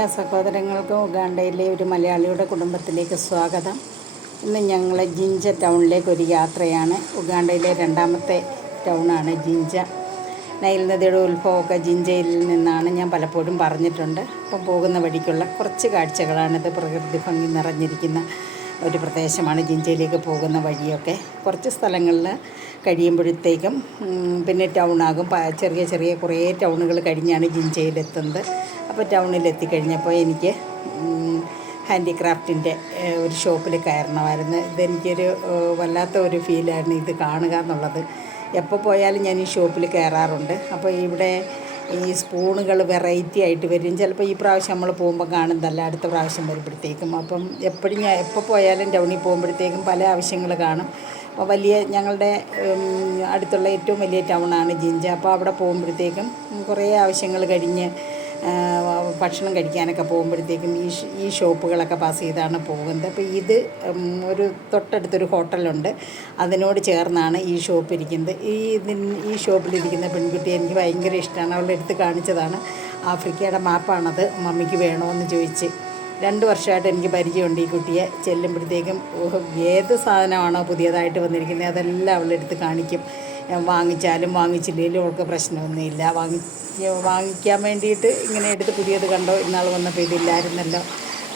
എല്ലാ സഹോദരങ്ങൾക്കും ഉഗാണ്ടയിലെ ഒരു മലയാളിയുടെ കുടുംബത്തിലേക്ക് സ്വാഗതം. ഇന്ന് ഞങ്ങൾ ജിഞ്ച ടൗണിലേക്ക് ഒരു യാത്രയാണ്. ഉഗാണ്ടയിലെ രണ്ടാമത്തെ ടൗണാണ് ജിഞ്ച. നൈൽ നദിയുടെ ഉത്ഭവമൊക്കെ ജിഞ്ചയിൽ നിന്നാണ് ഞാൻ പലപ്പോഴും പറഞ്ഞിട്ടുണ്ട്. അപ്പം പോകുന്ന വഴിക്കുള്ള കുറച്ച് കാഴ്ചകളാണിത്. പ്രകൃതി ഭംഗി നിറഞ്ഞിരിക്കുന്ന ഒരു പ്രദേശമാണ് ജിഞ്ചയിലേക്ക് പോകുന്ന വഴിയൊക്കെ. കുറച്ച് സ്ഥലങ്ങളിൽ കഴിയുമ്പോഴത്തേക്കും പിന്നെ ടൗണാകും. ചെറിയ ചെറിയ കുറേ ടൗണുകൾ കഴിഞ്ഞാണ് ജിഞ്ചയിലെത്തുന്നത്. അപ്പോൾ ടൗണിൽ എത്തിക്കഴിഞ്ഞപ്പോൾ എനിക്ക് ഹാൻഡിക്രാഫ്റ്റിന്റെ ഒരു ഷോപ്പിൽ കയറണമായിരുന്നു. ഇതെനിക്കൊരു വല്ലാത്ത ഒരു ഫീലായിരുന്നു ഇത് കാണുക എന്നുള്ളത്. എപ്പോൾ പോയാലും ഞാൻ ഈ ഷോപ്പിൽ കയറാറുണ്ട്. അപ്പോൾ ഇവിടെ ഈ സ്പൂണുകൾ വെറൈറ്റി ആയിട്ട് വരും. ചിലപ്പോൾ ഈ പ്രാവശ്യം നമ്മൾ പോകുമ്പോൾ കാണുന്നതല്ല അടുത്ത പ്രാവശ്യം വരുമ്പോഴത്തേക്കും. അപ്പം എപ്പോഴും ഞാൻ എപ്പോൾ പോയാലും ടൗണിൽ പോകുമ്പോഴത്തേക്കും പല ആവശ്യങ്ങൾ കാണും. അപ്പോൾ വലിയ ഞങ്ങളുടെ അടുത്തുള്ള ഏറ്റവും വലിയ ടൗണാണ് ജിഞ്ച. അപ്പോൾ അവിടെ പോകുമ്പോഴത്തേക്കും കുറേ ആവശ്യങ്ങൾ കഴിഞ്ഞ് ഭക്ഷണം കഴിക്കാനൊക്കെ പോകുമ്പോഴത്തേക്കും ഈ ഈ ഷോപ്പുകളൊക്കെ പാസ് ചെയ്താണ് പോകുന്നത്. അപ്പോൾ ഇത് ഒരു തൊട്ടടുത്തൊരു ഹോട്ടലുണ്ട്. അതിനോട് ചേർന്നാണ് ഈ ഷോപ്പ് ഇരിക്കുന്നത്. ഈ ഈ ഷോപ്പിലിരിക്കുന്ന പെൺകുട്ടി എനിക്ക് ഭയങ്കര ഇഷ്ടമാണ് അവളുടെ അടുത്ത് കാണിച്ചതാണ്. ആഫ്രിക്കയുടെ മാപ്പാണത്. മമ്മിക്ക് വേണമെന്ന് ചോദിച്ച്. രണ്ട് വർഷമായിട്ട് എനിക്ക് പരിചയമുണ്ട് ഈ കുട്ടിയെ. ചെല്ലുമ്പോഴത്തേക്കും ഏത് സാധനമാണോ പുതിയതായിട്ട് വന്നിരിക്കുന്നത് അതെല്ലാം അവളെടുത്ത് കാണിക്കും. വാങ്ങിച്ചാലും വാങ്ങിച്ചില്ലെങ്കിലും അവൾക്ക് പ്രശ്നമൊന്നുമില്ല. വാങ്ങി വാങ്ങിക്കാൻ വേണ്ടിയിട്ട് ഇങ്ങനെ എടുത്ത് പുതിയത് കണ്ടോ? ഇന്നാൾ വന്നപ്പോൾ ഇതില്ലായിരുന്നല്ലോ.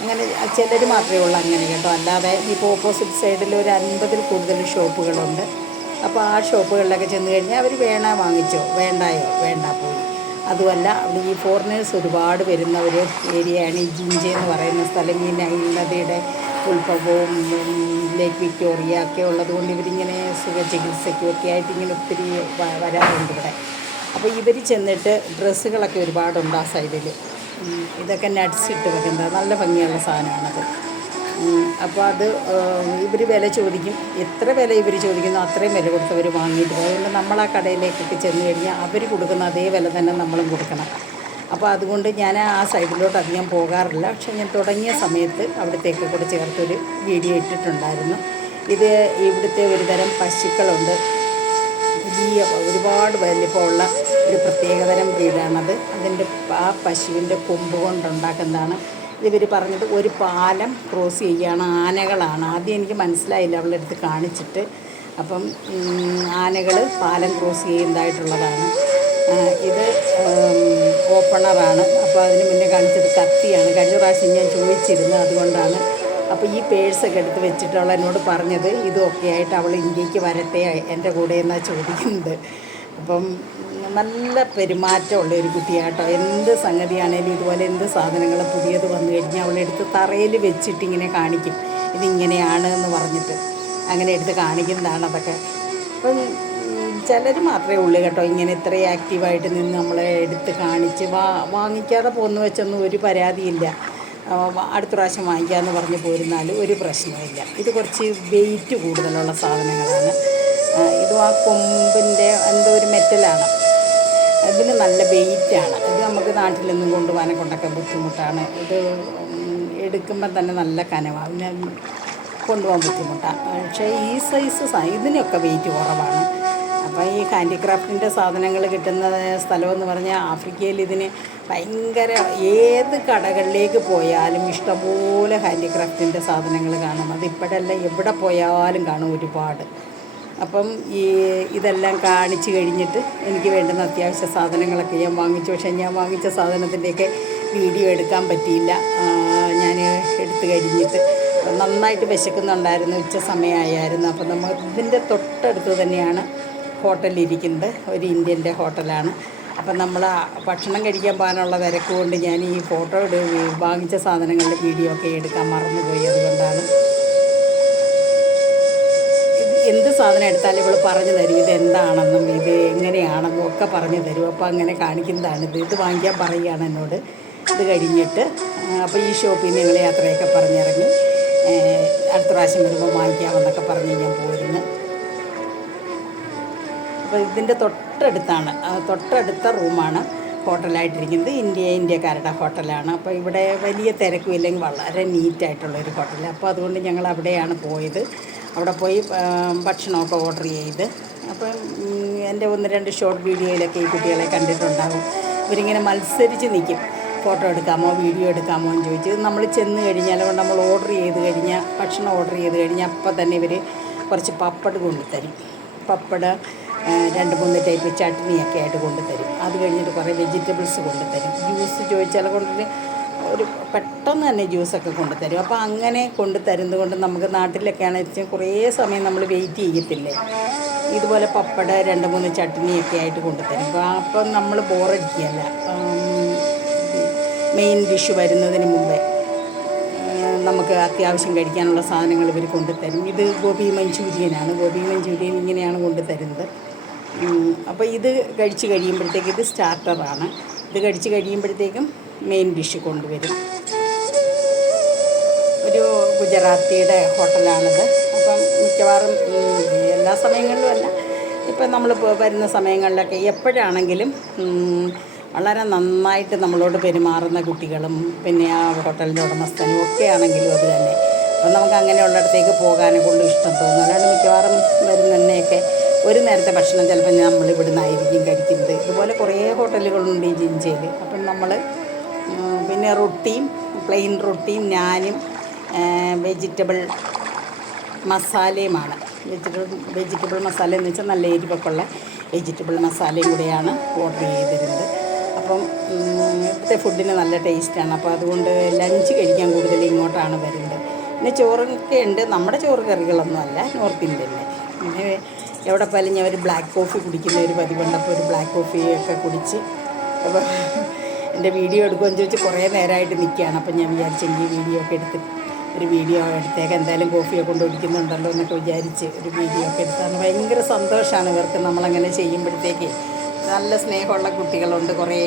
അങ്ങനെ ചിലർ മാത്രമേ ഉള്ളൂ അങ്ങനെ കേട്ടോ. അല്ലാതെ ഇപ്പോൾ ഓപ്പോസിറ്റ് സൈഡിൽ ഒരു അൻപതിൽ കൂടുതൽ ഷോപ്പുകളുണ്ട്. അപ്പോൾ ആ ഷോപ്പുകളിലൊക്കെ ചെന്ന് കഴിഞ്ഞാൽ അവർ വേണ വാങ്ങിച്ചോ? വേണ്ടായോ? വേണ്ട പോയി. അതുമല്ല അവിടെ ഈ ഫോറിനേഴ്സ് ഒരുപാട് വരുന്ന ഒരു ഏരിയയാണ് ഈ ജിഞ്ച എന്ന് പറയുന്ന സ്ഥലം. ഈ നദിയുടെ ഉത്ഭവവും ലേക്ക് വിക്ടോറിയ ഒക്കെ ഉള്ളതുകൊണ്ട് ഇവരിങ്ങനെ സുഖചികിത്സയ്ക്കും ഒക്കെ ആയിട്ട് ഇങ്ങനെ ഒത്തിരി വരാറുണ്ട് ഇവിടെ. അപ്പോൾ ഇവർ ചെന്നിട്ട് ഡ്രസ്സുകളൊക്കെ ഒരുപാടുണ്ട് ആ സൈഡിൽ ഇതൊക്കെ നട്സ് ഇട്ട് വെക്കുന്നത്. നല്ല ഭംഗിയുള്ള സാധനമാണത്. അപ്പോൾ അത് ഇവർ വില ചോദിക്കും. എത്ര വില ഇവർ ചോദിക്കുന്നു അത്രയും വില കൊടുത്തവർ വാങ്ങിയിട്ട് പോകും. അതുകൊണ്ട് നമ്മൾ ആ കടയിലേക്കൊക്കെ ചെന്ന് കഴിഞ്ഞാൽ അവർ കൊടുക്കുന്ന അതേ വില തന്നെ നമ്മളും കൊടുക്കണം. അപ്പോൾ അതുകൊണ്ട് ഞാൻ ആ സൈഡിലോട്ട് അധികം പോകാറില്ല. പക്ഷെ ഞാൻ തുടങ്ങിയ സമയത്ത് അവിടത്തേക്ക് കൂടെ ചേർത്തൊരു വീഡിയോ ഇട്ടിട്ടുണ്ടായിരുന്നു. ഇത് ഇവിടുത്തെ ഒരു തരം പശുക്കളുണ്ട്. വലിയ ഒരുപാട് വലിപ്പമുള്ള ഒരു പ്രത്യേകതരം ബ്രീഡാണത് അതിന്റെ ആ പശുവിന്റെ കൊമ്പ് കൊണ്ടുണ്ടാക്കുന്നതാണ്. ഇവർ പറഞ്ഞത് ഒരു പാലം ക്രോസ് ചെയ്യുകയാണ് ആനകളാണ്. ആദ്യം എനിക്ക് മനസ്സിലായില്ല അവളുടെ അടുത്ത് കാണിച്ചിട്ട്. അപ്പം ആനകൾ പാലം ക്രോസ് ചെയ്യുന്നതായിട്ടുള്ളതാണ് ഇത് ഓപ്പണറാണ്. അപ്പോൾ അതിന് മുന്നേ കാണിച്ചത് കത്തിയാണ്. കഴിഞ്ഞ പ്രാവശ്യം ഞാൻ ചോദിച്ചിരുന്നു അതുകൊണ്ടാണ്. അപ്പോൾ ഈ പേഴ്സൊക്കെ എടുത്ത് വെച്ചിട്ട് അവൾ എന്നോട് പറഞ്ഞത് ഇതൊക്കെ ആയിട്ട് അവൾ ഇന്ത്യയ്ക്ക് വരട്ടെ എന്റെ കൂടെ എന്നാണ് ചോദിക്കുന്നത്. അപ്പം നല്ല പെരുമാറ്റമുള്ള ഒരു കുട്ടിയാട്ടോ. എന്ത് സംഗതിയാണേലും ഇതുപോലെ എന്ത് സാധനങ്ങൾ പുതിയത് വന്നു കഴിഞ്ഞാൽ അവളെടുത്ത് തറയിൽ വെച്ചിട്ട് ഇങ്ങനെ കാണിക്കും. ഇതിങ്ങനെയാണ് എന്ന് പറഞ്ഞിട്ട് അങ്ങനെ എടുത്ത് കാണിക്കുന്നതാണ് അതൊക്കെ. അപ്പം ചിലർ മാത്രമേ ഉള്ളൂ കേട്ടോ. ഇങ്ങനെ ഇത്രയും ആക്റ്റീവായിട്ട് നിന്ന് നമ്മളെ എടുത്ത് കാണിച്ച് വാ വാങ്ങിക്കാതെ പോകുന്ന വെച്ചൊന്നും ഒരു പരാതിയില്ല. അടുത്ത പ്രാവശ്യം വാങ്ങിക്കാമെന്ന് പറഞ്ഞ് പോരുന്നാൽ ഒരു പ്രശ്നമില്ല ഇത് കുറച്ച് വെയിറ്റ് കൂടുതലുള്ള സാധനങ്ങളാണ്. ഇതും ആ കൊമ്പിന്റെ എന്തോ ഒരു മെറ്റലാണ്. ഇതിന് നല്ല വെയിറ്റാണ്. ഇത് നമുക്ക് നാട്ടിൽ നിന്നും കൊണ്ടുപോകാനെ കൊണ്ടൊക്കെ ബുദ്ധിമുട്ടാണ്. ഇത് എടുക്കുമ്പോൾ തന്നെ നല്ല കനവാണ് പിന്നെ കൊണ്ടുപോകാൻ ബുദ്ധിമുട്ടാണ് പക്ഷേ ഈ സൈസ് ഇതിനൊക്കെ വെയിറ്റ് കുറവാണ്. അപ്പോൾ ഈ ഹാൻഡിക്രാഫ്റ്റിന്റെ സാധനങ്ങൾ കിട്ടുന്ന സ്ഥലമെന്ന് പറഞ്ഞാൽ ആഫ്രിക്കയിൽ ഇതിന് ഭയങ്കര ഏത് കടകളിലേക്ക് പോയാലും ഇഷ്ടംപോലെ ഹാൻഡിക്രാഫ്റ്റിന്റെ സാധനങ്ങൾ കാണും. അത് ഇപ്പോഴല്ല എവിടെ പോയാലും കാണും ഒരുപാട്. അപ്പം ഈ ഇതെല്ലാം കാണിച്ചു കഴിഞ്ഞിട്ട് എനിക്ക് വേണ്ടുന്ന അത്യാവശ്യ സാധനങ്ങളൊക്കെ ഞാൻ വാങ്ങിച്ചു. പക്ഷേ ഞാൻ വാങ്ങിച്ച സാധനത്തിന്റെയൊക്കെ വീഡിയോ എടുക്കാൻ പറ്റിയില്ല. ഞാൻ എടുത്തു കഴിഞ്ഞിട്ട് നന്നായിട്ട് വിശക്കുന്നുണ്ടായിരുന്നു. ഉച്ച സമയമായിരുന്നു. അപ്പം നമ്മൾ ഇതിന്റെ തൊട്ടടുത്ത് തന്നെയാണ് ഹോട്ടലിരിക്കുന്നത് ഒരു ഇന്ത്യന്റെ ഹോട്ടലാണ്. അപ്പം നമ്മൾ ഭക്ഷണം കഴിക്കാൻ പോകാനുള്ള തിരക്ക് കൊണ്ട് ഞാൻ ഈ ഫോട്ടോ വാങ്ങിച്ച സാധനങ്ങളുടെ വീഡിയോ ഒക്കെ എടുക്കാൻ മറന്നുപോയി. അതുകൊണ്ടാണ് എന്ത് സാധനം എടുത്താലും ഇവൾ പറഞ്ഞു തരും ഇത് എന്താണെന്നും ഇത് എങ്ങനെയാണെന്നും ഒക്കെ പറഞ്ഞു തരും. അപ്പോൾ അങ്ങനെ കാണിക്കുന്നതാണ് ഇത്. ഇത് വാങ്ങിക്കാൻ പറയുകയാണ് എന്നോട്. ഇത് കഴിഞ്ഞിട്ട് അപ്പോൾ ഈ ഷോപ്പിൽ നിന്ന് ഞങ്ങൾ യാത്രയൊക്കെ പറഞ്ഞിറങ്ങി. അടുത്ത പ്രാവശ്യം വരുമ്പോൾ വാങ്ങിക്കാമെന്നൊക്കെ പറഞ്ഞ് ഞാൻ പോയിരുന്നു അപ്പോൾ ഇതിന്റെ തൊട്ടടുത്താണ്. തൊട്ടടുത്ത റൂമാണ് ഹോട്ടലായിട്ടിരിക്കുന്നത്. ഇന്ത്യ ഇന്ത്യക്കാരുടെ ഹോട്ടലാണ്. അപ്പോൾ ഇവിടെ വലിയ തിരക്കും ഇല്ലെങ്കിൽ വളരെ നീറ്റായിട്ടുള്ളൊരു ഹോട്ടൽ അപ്പോൾ അതുകൊണ്ട് ഞങ്ങൾ അവിടെയാണ് പോയത്. അവിടെ പോയി ഭക്ഷണമൊക്കെ ഓർഡർ ചെയ്ത്. അപ്പം എന്റെ ഒന്ന് രണ്ട് ഷോർട്ട് വീഡിയോയിലൊക്കെ ഈ കുട്ടികളെ കണ്ടിട്ടുണ്ടാകും ഇവരിങ്ങനെ മത്സരിച്ച് നിൽക്കും. ഫോട്ടോ എടുക്കാമോ വീഡിയോ എടുക്കാമോ എന്ന് ചോദിച്ചു. നമ്മൾ ചെന്ന് കഴിഞ്ഞാൽ നമ്മൾ ഓർഡർ ചെയ്ത് കഴിഞ്ഞാൽ ഭക്ഷണം ഓർഡർ ചെയ്ത് കഴിഞ്ഞാൽ അപ്പം തന്നെ ഇവർ കുറച്ച് പപ്പട് കൊണ്ടുതരും. പപ്പട് രണ്ട് മൂന്ന് ടൈപ്പ് ചട്നിയൊക്കെ ആയിട്ട് കൊണ്ടുതരും. അത് കഴിഞ്ഞിട്ട് കുറേ വെജിറ്റബിൾസ് കൊണ്ടുതരും. ജ്യൂസ് ചോദിച്ചാൽ കൊണ്ടിട്ട് ഒരു പെട്ടെന്ന് തന്നെ ജ്യൂസൊക്കെ കൊണ്ടുതരും. അപ്പോൾ അങ്ങനെ കൊണ്ടുതരുന്നത് കൊണ്ട് നമുക്ക് നാട്ടിലൊക്കെ ആണെന്ന് വെച്ചാൽ കുറേ സമയം നമ്മൾ വെയിറ്റ് ചെയ്യത്തില്ലേ? ഇതുപോലെ പപ്പട രണ്ട് മൂന്ന് ചട്നിയൊക്കെ ആയിട്ട് കൊണ്ടുതരും. അപ്പോൾ അപ്പം നമ്മൾ ബോറടിക്കുകയല്ല. മെയിൻ ഡിഷ് വരുന്നതിന് മുമ്പേ നമുക്ക് അത്യാവശ്യം കഴിക്കാനുള്ള സാധനങ്ങൾ ഇവർ കൊണ്ടുതരും. ഇത് ഗോപി മഞ്ചൂരിയനാണ്. ഗോപി മഞ്ചൂരിയൻ ഇങ്ങനെയാണ് കൊണ്ടുതരുന്നത്. അപ്പോൾ ഇത് കഴിച്ച് കഴിയുമ്പോഴത്തേക്ക് ഇത് സ്റ്റാർട്ടറാണ്. ഇത് കഴിച്ച് കഴിയുമ്പോഴത്തേക്കും മെയിൻ ഡിഷ് കൊണ്ടുവരും. ഒരു ഗുജറാത്തിയുടെ ഹോട്ടലാണിത്. അപ്പം മിക്കവാറും എല്ലാ സമയങ്ങളിലും അല്ല. ഇപ്പം നമ്മൾ വരുന്ന സമയങ്ങളിലൊക്കെ എപ്പോഴാണെങ്കിലും വളരെ നന്നായിട്ട് നമ്മളോട് പെരുമാറുന്ന കുട്ടികളും പിന്നെ ആ ഹോട്ടലിന്റെ ഉടമസ്ഥനും ഒക്കെ ആണെങ്കിലും അത് തന്നെ. അപ്പം നമുക്ക് അങ്ങനെയുള്ളിടത്തേക്ക് പോകാനെ കൊണ്ട് ഇഷ്ടം തോന്നും. അല്ലാണ്ട് മിക്കവാറും വരുന്നതിനെയൊക്കെ ഒരു നേരത്തെ ഭക്ഷണം ചിലപ്പോൾ നമ്മൾ ഇവിടുന്നായിരിക്കും കഴിക്കുന്നത്. ഇതുപോലെ കുറേ ഹോട്ടലുകളുണ്ട് ഈ ജിഞ്ചയിൽ അപ്പം നമ്മൾ പിന്നെ റൊട്ടിയും പ്ലെയിൻ റൊട്ടിയും ഞാനും വെജിറ്റബിൾ മസാലയുമാണ്. വെജിറ്റബിൾ വെജിറ്റബിൾ മസാല എന്ന് വെച്ചാൽ നല്ല എരിവൊക്കെയുള്ള വെജിറ്റബിൾ മസാലയും കൂടെയാണ് ഓർഡർ ചെയ്തിരുന്നത്. അപ്പം ഇവിടുത്തെ ഫുഡിന് നല്ല ടേസ്റ്റാണ് അപ്പോൾ അതുകൊണ്ട് ലഞ്ച് കഴിക്കാൻ കൂടുതൽ ഇങ്ങോട്ടാണ് വരുന്നത്. പിന്നെ ചോറൊക്കെ ഉണ്ട്. നമ്മുടെ ചോറ് കറികളൊന്നും അല്ല നോർത്ത് ഇന്ത്യനിലെ പിന്നെ എവിടെ പോയാലും ഞാൻ ഒരു ബ്ലാക്ക് കോഫി കുടിക്കുന്ന ഒരു പതിവുണ്ട്. അപ്പോൾ ഒരു ബ്ലാക്ക് കോഫിയൊക്കെ കുടിച്ച് അപ്പോൾ എന്റെ വീഡിയോ എടുക്കുമെന്ന് ചോദിച്ച് കുറേ നേരമായിട്ട് നിൽക്കുകയാണ്. അപ്പം ഞാൻ വിചാരിച്ചെങ്കിൽ വീഡിയോ ഒക്കെ എടുത്ത് ഒരു വീഡിയോ എടുത്തേക്ക് എന്തായാലും കോഫിയൊക്കെ കൊണ്ട് ഒഴിക്കുന്നുണ്ടല്ലോ എന്നൊക്കെ വിചാരിച്ച് ഒരു വീഡിയോ ഒക്കെ എടുത്താണ് ഭയങ്കര സന്തോഷമാണ് ഇവർക്ക് നമ്മളങ്ങനെ ചെയ്യുമ്പോഴത്തേക്ക്. നല്ല സ്നേഹമുള്ള കുട്ടികളുണ്ട് കുറേ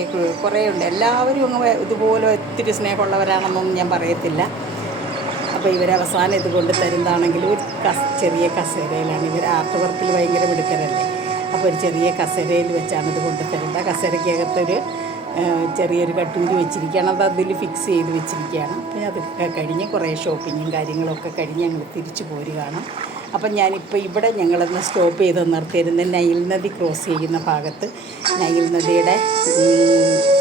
കുറേ ഉണ്ട്. എല്ലാവരും അങ്ങ് ഇതുപോലെ ഒത്തിരി സ്നേഹമുള്ളവരാണെന്നൊന്നും ഞാൻ പറയത്തില്ല. അപ്പോൾ ഇവർ അവസാനം ഇത് കൊണ്ട് തരുന്നതാണെങ്കിൽ ഒരു കസ് ചെറിയ കസേരയിലാണ്. ഇവർ ആർട്ട് വർക്കിൽ ഭയങ്കര മിടുക്കരല്ലേ. അപ്പോൾ ഒരു ചെറിയ കസേരയിൽ വെച്ചാണ് ഇത് കൊണ്ട് തരുന്നത്. കസേരയ്ക്കകത്തൊരു ചെറിയൊരു കട്ടൂരി വെച്ചിരിക്കുകയാണ്. അത് അതിൽ ഫിക്സ് ചെയ്ത് വെച്ചിരിക്കുകയാണ്. അപ്പോൾ അതൊക്കെ കഴിഞ്ഞ് കുറേ ഷോപ്പിങ്ങും കാര്യങ്ങളൊക്കെ കഴിഞ്ഞ് ഞങ്ങൾ തിരിച്ചു പോരുകയാണ്. അപ്പം ഞാനിപ്പോൾ ഇവിടെ ഞങ്ങളൊന്ന് സ്റ്റോപ്പ് ചെയ്ത് നിർത്തിയിരുന്ന. നൈൽ നദി ക്രോസ് ചെയ്യുന്ന ഭാഗത്ത്. നൈൽ നദിയുടെ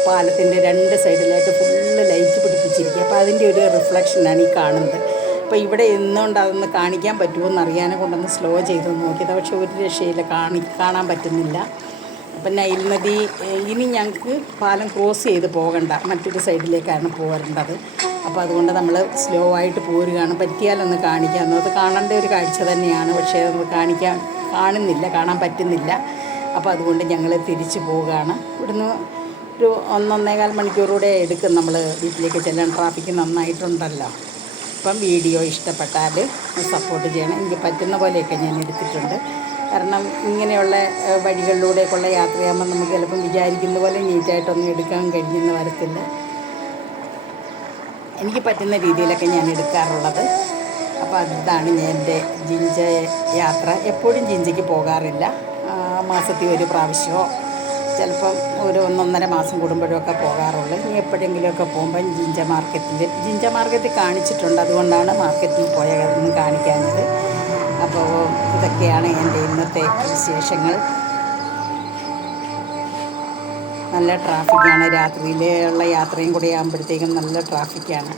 പാലത്തിന്റെ രണ്ട് സൈഡിലായിട്ട് ഫുള്ള് ലൈറ്റ് പിടിപ്പിച്ചിരിക്കുക. അപ്പോൾ അതിന്റെ ഒരു റിഫ്ലക്ഷനാണ് ഈ കാണുന്നത്. അപ്പോൾ ഇവിടെ എന്നുകൊണ്ട് അതൊന്ന് കാണിക്കാൻ പറ്റുമോ എന്ന് അറിയാനെ കൊണ്ടൊന്ന് സ്ലോ ചെയ്ത് നോക്കിയത്. പക്ഷേ ഒരു രക്ഷയില്ല. കാണി കാണാൻ പറ്റുന്നില്ല. അപ്പം നൈൽ നദി ഇനി ഞങ്ങൾക്ക് പാലം ക്രോസ് ചെയ്ത് പോകണ്ട. മറ്റൊരു സൈഡിലേക്കാണ് പോരേണ്ടത്. അപ്പോൾ അതുകൊണ്ട് നമ്മൾ സ്ലോ ആയിട്ട് പോരുകയാണ്. പറ്റിയാലൊന്ന് കാണിക്കാം. അത് കാണേണ്ട ഒരു കാഴ്ച തന്നെയാണ്. പക്ഷേ അത് കാണിക്കാൻ കാണുന്നില്ല കാണാൻ പറ്റുന്നില്ല. അപ്പോൾ അതുകൊണ്ട് ഞങ്ങൾ തിരിച്ചു പോവുകയാണ്. ഇവിടുന്ന് ഒരു ഒന്നൊന്നേകാൽ മണിക്കൂറൂടെ എടുക്കും നമ്മൾ വീട്ടിലേക്ക് ചെല്ലാൻ. ട്രാഫിക്ക് നന്നായിട്ടുണ്ടല്ലോ. അപ്പം വീഡിയോ ഇഷ്ടപ്പെട്ടാൽ സപ്പോർട്ട് ചെയ്യണം. എനിക്ക് പറ്റുന്ന പോലെയൊക്കെ ഞാൻ എടുത്തിട്ടുണ്ട്. കാരണം ഇങ്ങനെയുള്ള വഴികളിലൂടെയൊക്കെയുള്ള യാത്രയാകുമ്പോൾ നമുക്ക് ചിലപ്പം വിചാരിക്കുന്ന പോലെ നീറ്റായിട്ടൊന്നും എടുക്കാൻ കഴിഞ്ഞെന്ന് വരത്തില്ല. എനിക്ക് പറ്റുന്ന രീതിയിലൊക്കെ ഞാൻ എടുക്കാറുള്ളത്. അപ്പോൾ അതാണ് ഞാൻ എന്റെ ജിഞ്ച യാത്ര. എപ്പോഴും ജിഞ്ചയ്ക്ക് പോകാറില്ല. മാസത്തിൽ ഒരു പ്രാവശ്യമോ ചിലപ്പം ഒരു ഒന്നൊന്നര മാസം കൂടുമ്പോഴൊക്കെ പോകാറുള്ളൂ. ഇനി എപ്പോഴെങ്കിലുമൊക്കെ പോകുമ്പം ജിഞ്ച മാർക്കറ്റിൽ ജിഞ്ച മാർക്കറ്റിൽ കാണിച്ചിട്ടുണ്ട്. അതുകൊണ്ടാണ് മാർക്കറ്റിൽ പോയതെന്ന് കാണിക്കാഞ്ഞത്. അപ്പോൾ ഇതൊക്കെയാണ് എന്റെ ഇന്നത്തെ വിശേഷങ്ങൾ. നല്ല ട്രാഫിക്കാണ്. രാത്രിയിലുള്ള യാത്രയും കൂടി ആകുമ്പോഴത്തേക്കും നല്ല ട്രാഫിക്കാണ്.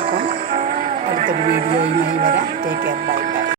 അപ്പം അടുത്തൊരു വീഡിയോയുമായി വരാം. Take care bye bye